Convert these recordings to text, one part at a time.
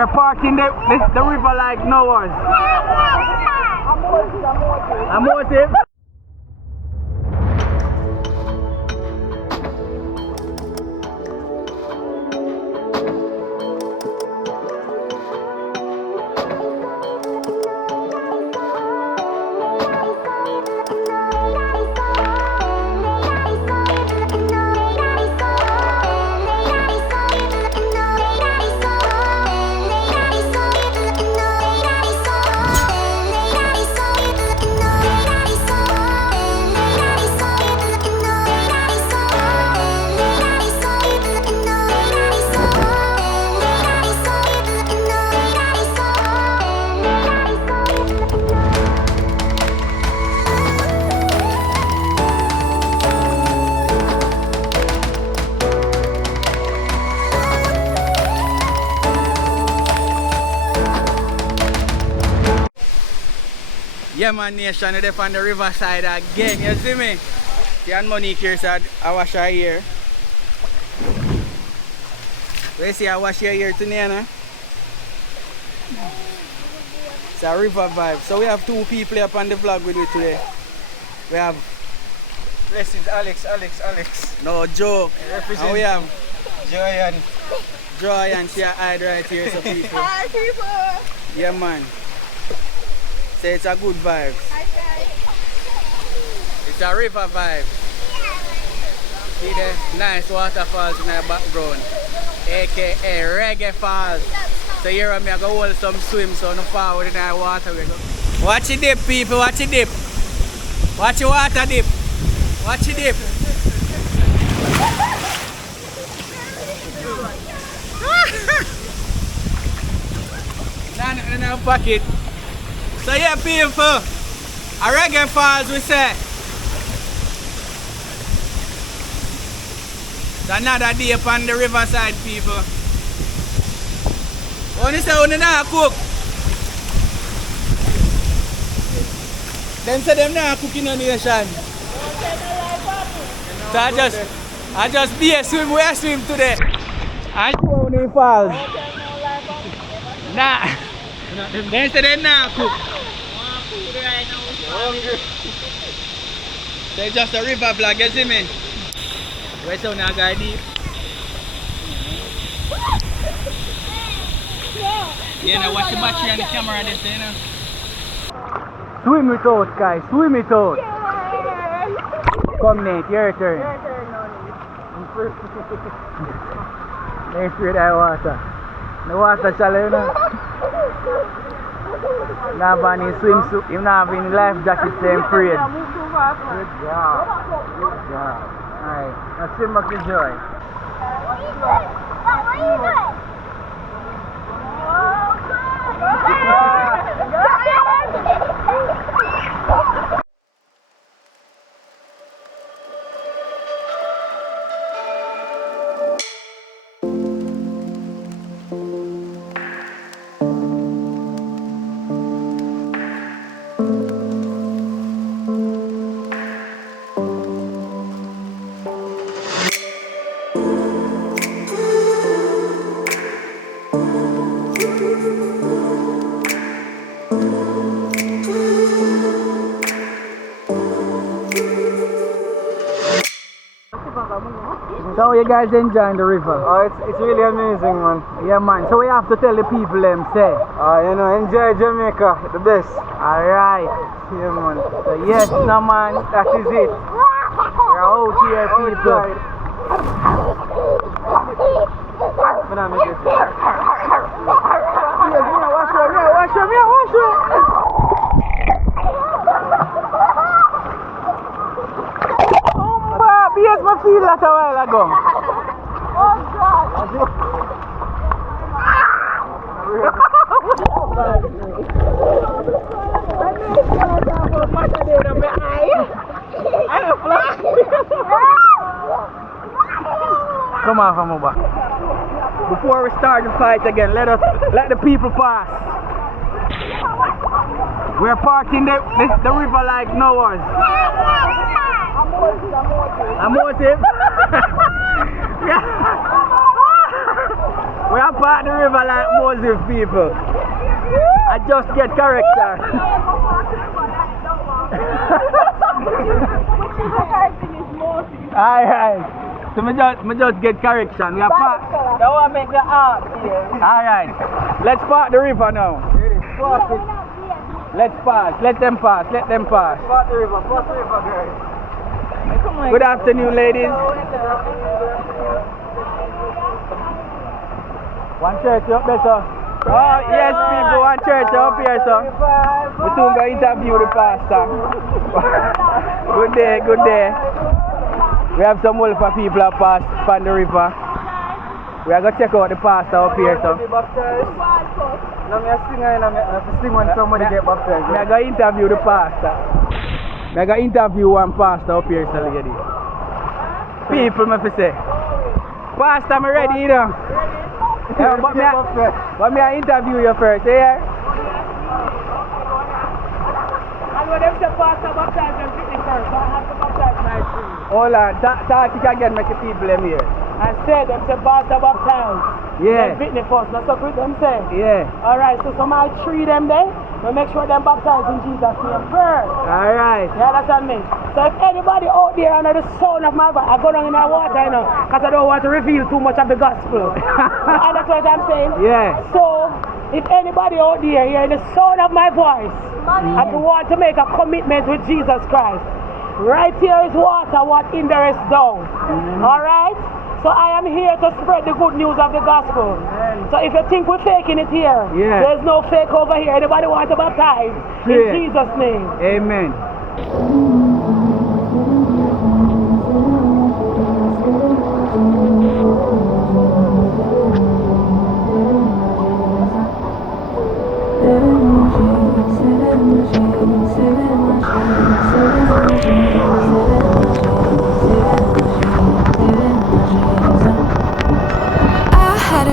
We're parking the river like no one's. I'm motive. Yeah man, nation, they're on the riverside again, you see me? See, and Monique here said I wash her hair. We see I wash your hair today, no? It's a river vibe. So we have two people up on the vlog with me today. We have Blessings, Alex. no joke. And we have Joy and she hide right here, so people. Hi people! Yeah man. So it's a good vibe. Hi guys! It's a river vibe. See the nice waterfalls in the background, aka Reggae Falls. So here I'm going to hold some swim, so no forward in the water. We go. Watch it dip, people, watch it dip. Watch your water dip. Watch it dip. Nothing in our pocket. So yeah people, a Reggae Falls we say. It's another day upon the riverside people. Only say only now cook. Them say them now cooking on the nation. So I just be a swim, we swim today. I show only falls. Nah. Them say them now cook. So it's just a river vlog, you see me? Where's the now guy deep? Yeah, now watch the battery on the camera this, you know? Swim it out, guys, swim it out. Come Nate, your turn. Let's through that water. The water shallow, you know? Now ban his swimsuit, him not having life jacket, same afraid. Good job. Alright, now swim back to Joy. What are you doing? So you guys enjoying the river? Oh, it's really amazing, man. Yeah man, so we have to tell the people them say. You know, enjoy Jamaica, the best. Alright. Yeah, man. So yes, no man, that is it. We're out here people. Wash him. Yes, I feel that a while ago. Oh God! Come on, from over. Before we start the fight again, let the people pass. We're parking the river like no one's. A motive. We are part the river like Moses people. I just get character. Alright. So me just get correction. We are part. That one make the art here. Alright. Let's part the river now. Let's pass. Let them pass. Let them pass. Part the river, guys. Good afternoon, ladies. One church up there, sir. Oh, yes, people. One church up here, sir. We soon going to interview the pastor. Good day, good day. We have some wolf people that pass from the river. We are going to check out the pastor up here, sir. Now me a singer and I sing when somebody get baptized. We are going to interview the pastor. We are going to interview one pastor up here, sir, lady. People, me fi say. Pastor, I'm ready, you know. Yeah, but me I interview you first, yeah? And when them say pastor baptize them fitting first, so I have to baptize my tree. Hold on, talk it again, make the people them here. I said them say pastor baptize. Yeah. Them fitting first, that's what them say. Yeah. Alright, so my tree them there, we make sure them baptize in Jesus' name first. Alright. You understand me? So if anybody out there under the sound of my voice, I go down in the water, you know, because I don't want to reveal too much of the gospel. You understand what I'm saying? Yeah. So, if anybody out there hearing the sound of my voice and you want to make a commitment with Jesus Christ, right here is water, what in there is down. Alright? So I am here to spread the good news of the gospel. So if you think we're faking it here, there's no fake over here. Anybody want to baptize? In Jesus' name. Amen.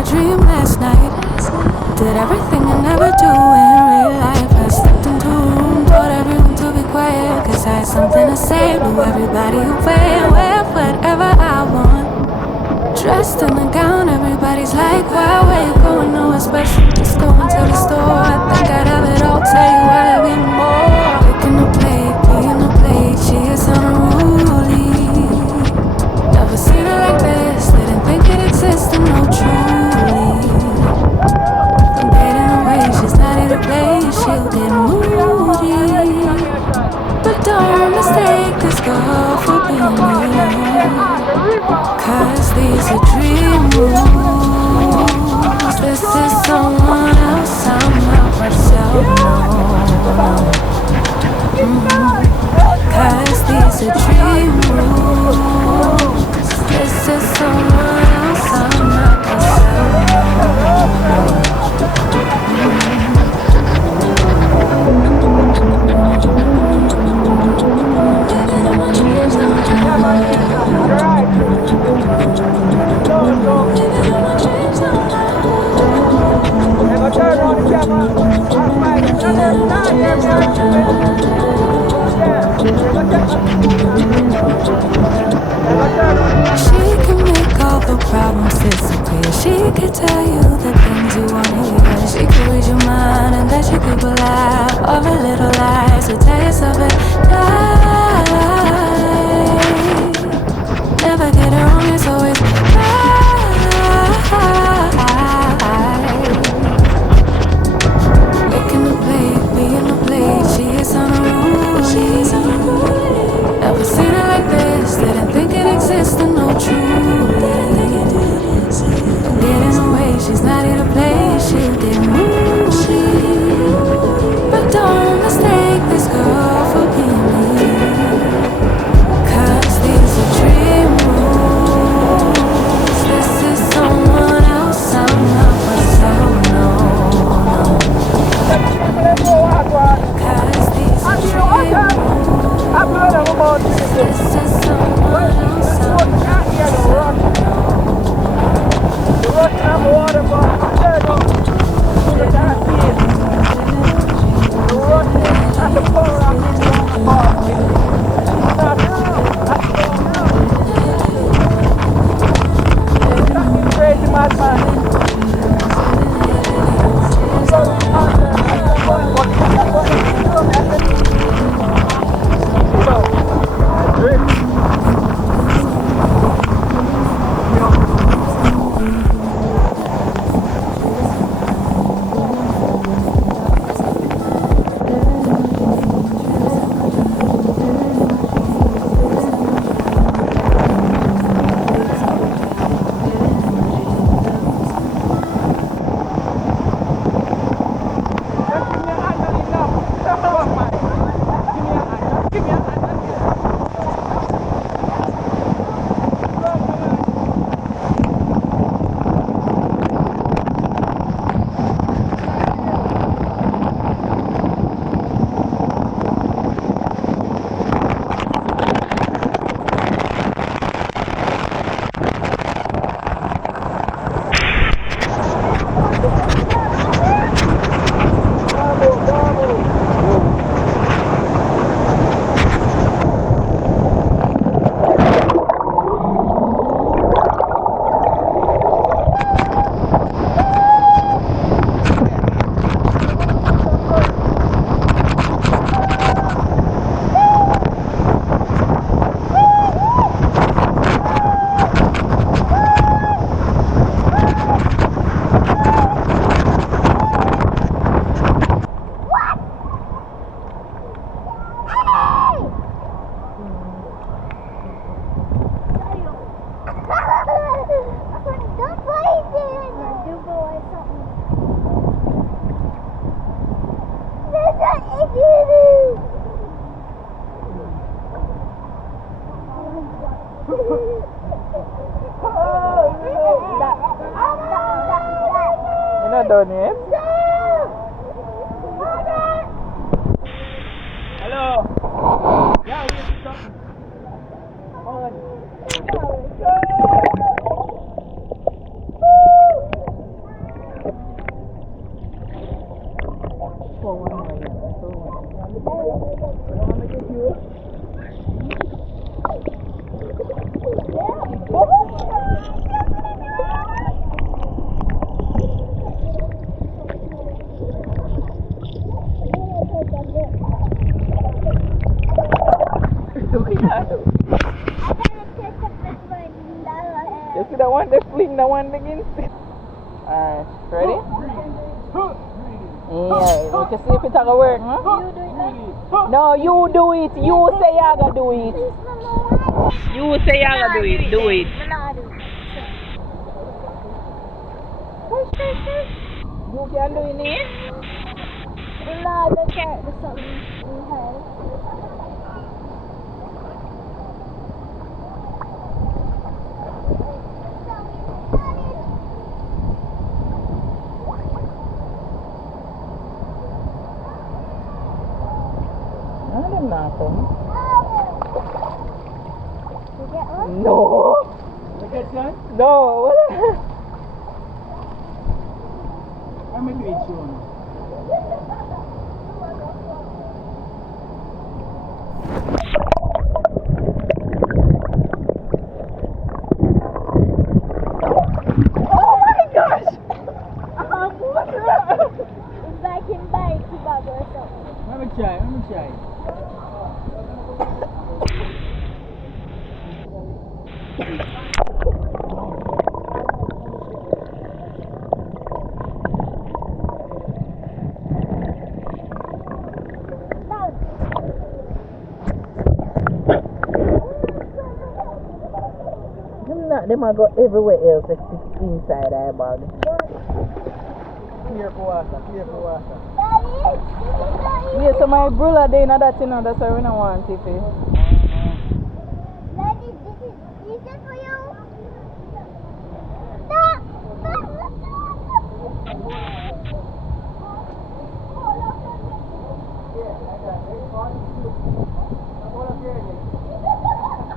Dream last night. Did everything I never do in real life. I stepped into a room, told everyone to be quiet, cause I had something to say. Blew everybody away, wear whatever I want. Dressed in a gown, everybody's like, wow, where you going? Nowhere special, just going to the store. I think I'd have it all, tell you I'd be more. Picking the plate, being the plate, she is unruly. Never seen her like this, didn't think it existed, no truly. From getting away, she's not in a place, she'll get moody. But don't mistake this girl for being me, cause these are dream moves. This is someone else, I'm not myself, no. Cause these are dream moves. This is someone else, I'm not myself, no. She can make all the problems disappear. She can tell you the things you wanna hear. She can read your mind and then she could laugh over little lies. So tell yourself it, lie. Never get it wrong, it's always making the plate, being the plate. She is unruly. Never seen her like this, didn't think it existed, no truly. Getting away, she's not here to play. not done yet. Hello. Yeah, we have something. You see that one? They fling that one again. Alright, ready? Yeah, we can see if it's gonna work, huh? No, you do it. You say you're gonna do it. You say you're gonna do it. Do it. You can do it. No, the carrot was something in her. I don't know. You get one? No. You get one? No. I'm going to do it soon. It's like in bike kebab or something. Let me try. They might go everywhere else except inside our bag. Clear for water. Daddy? Yeah, so my brother they know that, you know, that's why we don't want it. Daddy, this is for you. Stop!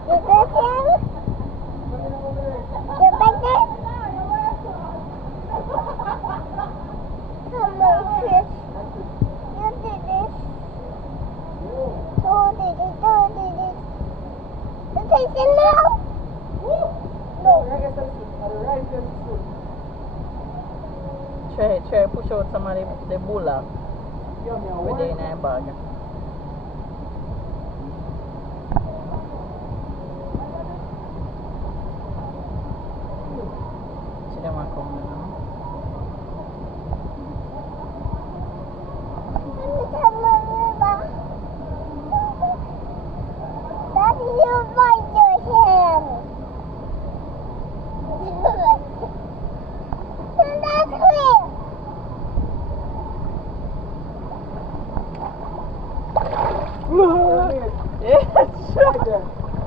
You got him? You like it? Come on, Chris. You did this. Who did it? You taste it now? Try push out some of the bulla within our bag. See them are coming now. Daddy, you bite your hand. That's clear. Yeah, sure.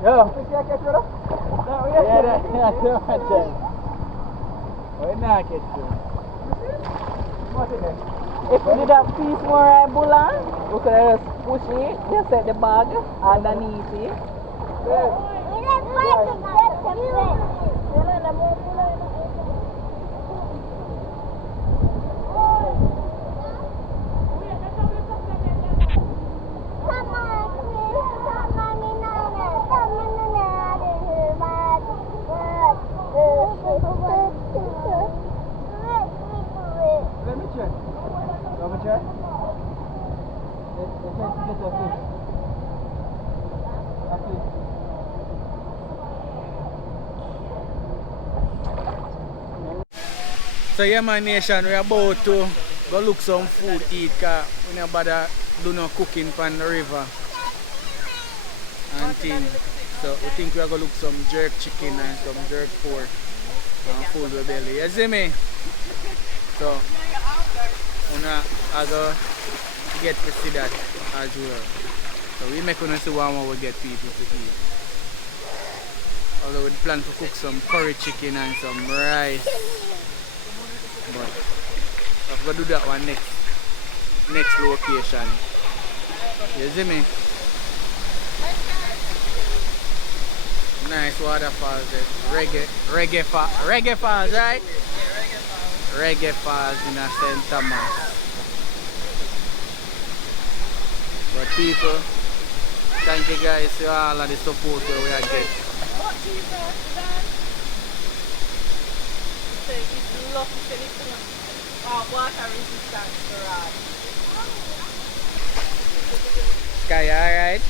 Yeah, that's it. Why not get you? If we did have piece more bulla, we could have just push it, just set the bag underneath it. You just want to get the bread. Come on, Chris. Come on, Nana. Come on, Nana. Let me check. Let's try to get a fish. So yeah, my nation, we're about to go look some food eat, cause we never bother do no cooking pan the river and things. So we think we're gonna look some jerk chicken and some jerk pork and full the belly. You see me? So I go get to see that as well. So we make us see what we get people to eat. Although we plan to cook some curry chicken and some rice. But Go do that one next location. You see me? Nice waterfalls there. Reggae Falls, right? Reggae Falls in a St.Thomas. But people, thank you guys for all of the support that we are getting. Water resistance for us. Sky, alright?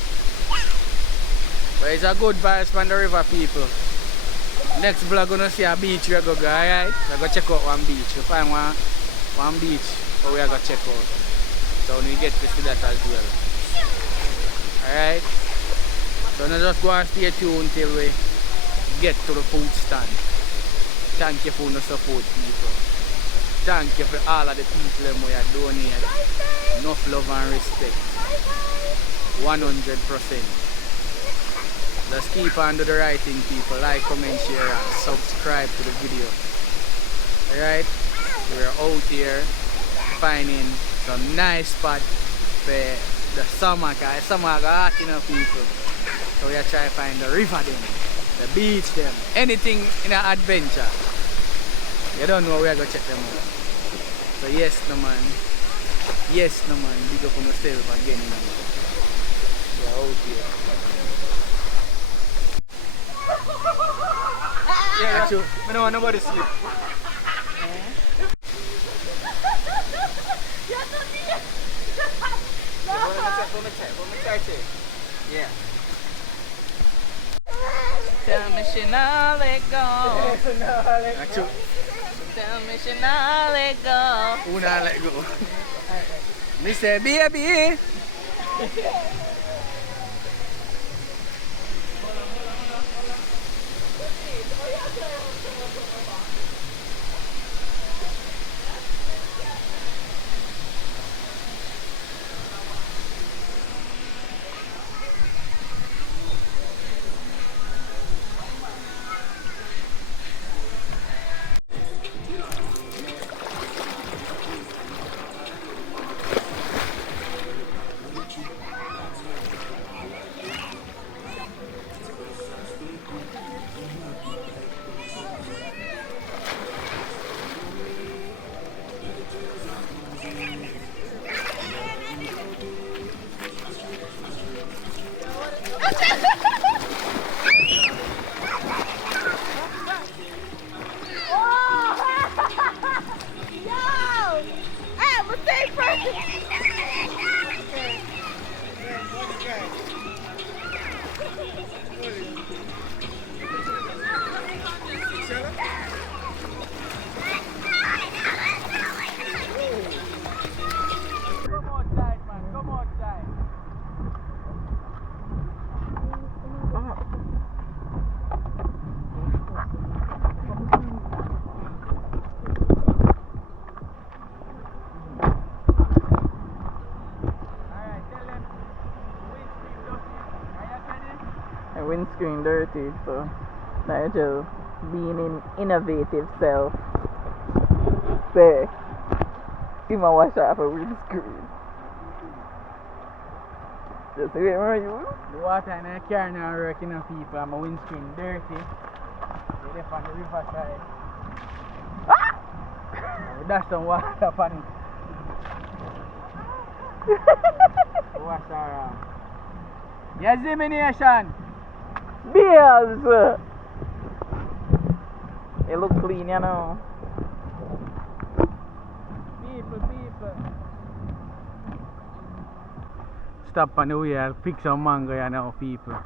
But it's a good vibes from the river, people. Next vlog, gonna see a beach we go, alright? We go check out one beach. We find one beach where we are going to check out. So we get to see that as well. Alright? So now just go and stay tuned till we get to the food stand. Thank you for the support, people. Thank you for all of the people who are donating. Enough love and respect. 100%. Just keep on do the right thing, people. Like, comment, share, and subscribe to the video. Alright? We're out here finding some nice spot for the summer, because summer got hot enough, people. So we are trying to find the river them, the beach them, anything in an adventure. You don't know, we are going to check them out. So yes, no man. Yes, no man. Big up on yourself again, no man. We are out here. Yeah, that's true. I don't want nobody to sleep. Yeah. Tell me she not let go. That's true. Tell me she not let go. Who not let go? Me say, baby. Windscreen dirty, so Nigel being an innovative self say he might wash off a windscreen. Just wait, where are you? The water in the car now working on people and my windscreen dirty. They left on the river side. Ah! We dash some water upon it. Wash around. Yes, Nation! Beers! It look clean, you know. People. Stop on the way, I'll pick some mango, you know, people.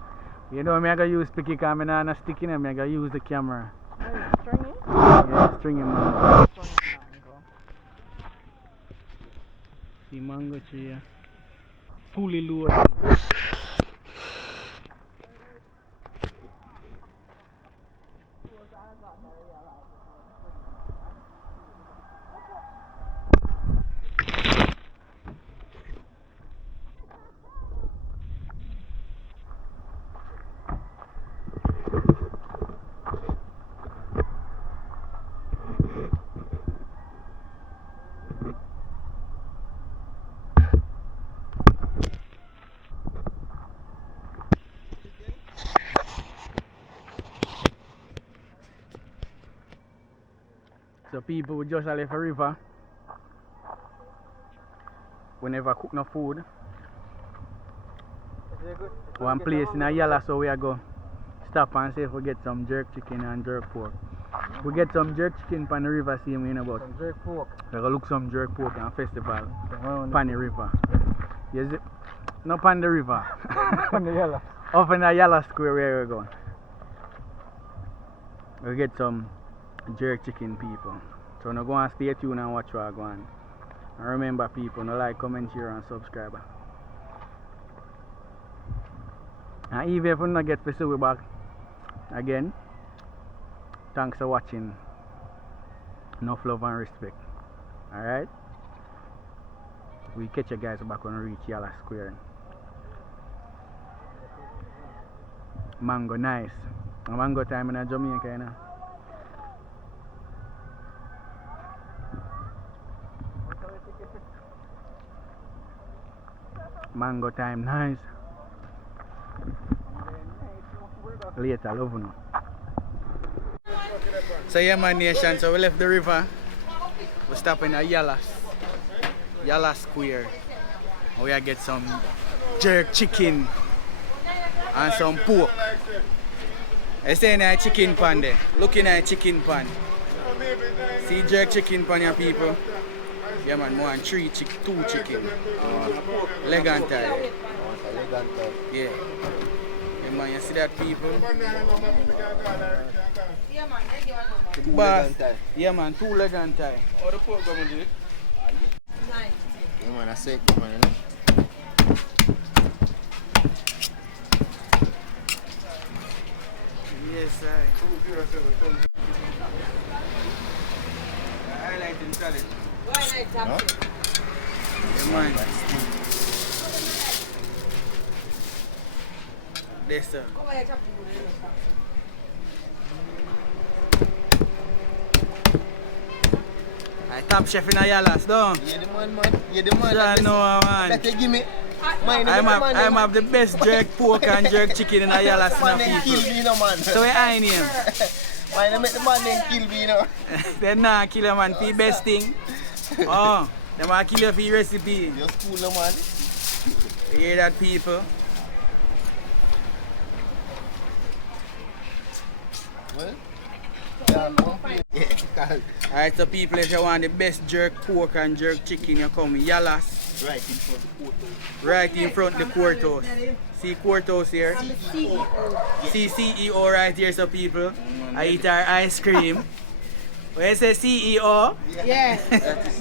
You know, I'm going to use picky because I'm not sticking them, I'm going to use the camera. String it? Yeah, string him mango. See mango tree, yeah. Fully loaded. people, we just left a river. We never cook no food. One place in a Yala, so we are go stop and see if we get some jerk chicken and jerk pork. We get some jerk chicken pan the river, see me in about. Some jerk pork. We go look some jerk pork and festival pan the river. Yes, not pan the river. On the Yala. Up in the Yala square where we going. We get some jerk chicken, people. So now go and stay tuned and watch what I go on. And remember, people, no like, comment, share and subscribe. And even if we not get to see we back again, thanks for watching. Enough love and respect. Alright? We catch you guys back when we reach Yala Square. Mango nice. Mango time in Jamaica, you know. Mango time nice. Later, love you. So yeah, my nation, so we left the river. We stop in a Yala Square. We are get some jerk chicken and some pork. I say in a chicken pan there. Looking at a chicken pan. See jerk chicken pan, your people. Yeah man, more than two chicken. Leg and thigh. Yeah. Yeah man, you see that, people? Two leg and thigh. Yeah man, 2 leg and thigh. How the pork gonna do it? Yeah man, I say it, man. Yes, I like to salad. Yeah man. This sir. I top chef in Ayalas, don't? Yeah, the man. Yeah, the man. I know, man. Better give me. I'm have the best jerk pork and jerk chicken in Ayalas now, Kill people. me, no man. So we eyeing him. Why not make the man then kill me, you know? Then nah, kill a man for the best thing. Oh, they might kill you for your recipe. Your school, no man. You hear that, people? Well, Alright, so people, if you want the best jerk pork and jerk chicken, you come in Yalas. right in front of the courthouse. Right in front of the courthouse. See courthouse here? I'm the CEO. See CEO right here, so people. I eat our ice cream. When you say CEO, Yeah.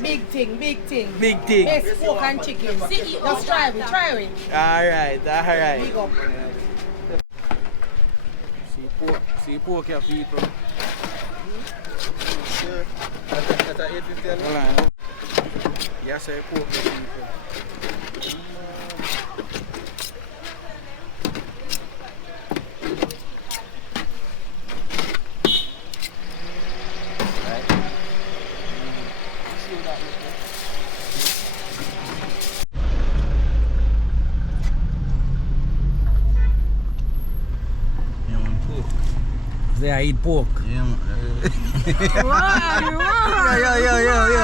Big thing, big thing. big thing. Best pork and chicken. Just try it. Alright, alright. Big up. See pork here, people. Sure. That's a 850. Hold on. Yes, sir, pork here, people. Say I eat pork. Yeah, man. Yo.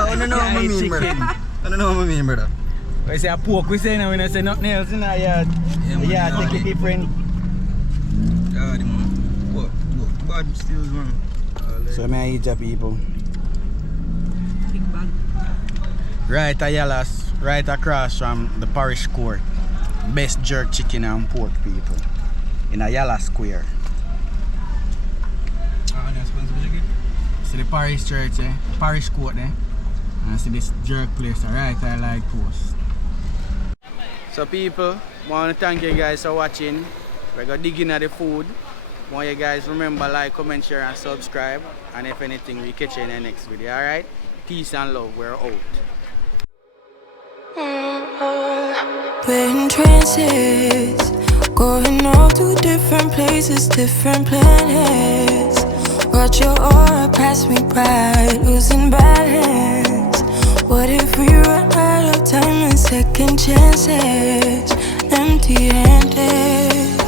I don't know what I mean, brother. I don't know what I mean, brother. We say a pork, we say now, we don't say nothing else in our yard. Yeah, take it different. Yeah, man. What? Bad stills, man. So may I eat your people. Big bag. Right at Yalas, right across from the parish court. Best jerk chicken and pork, people. In a Yala Square. See the parish church, parish court there. And see this jerk place right I like post. So people, want to thank you guys for watching. We're going to dig into the food. Want you guys remember, like, comment, share and subscribe. And if anything, we catch you in the next video, alright? Peace and love, we're out. We're in trances, going off to different places, different planets. Watch your aura pass me by, losing balance. What if we run out of time and second chances, empty-handed?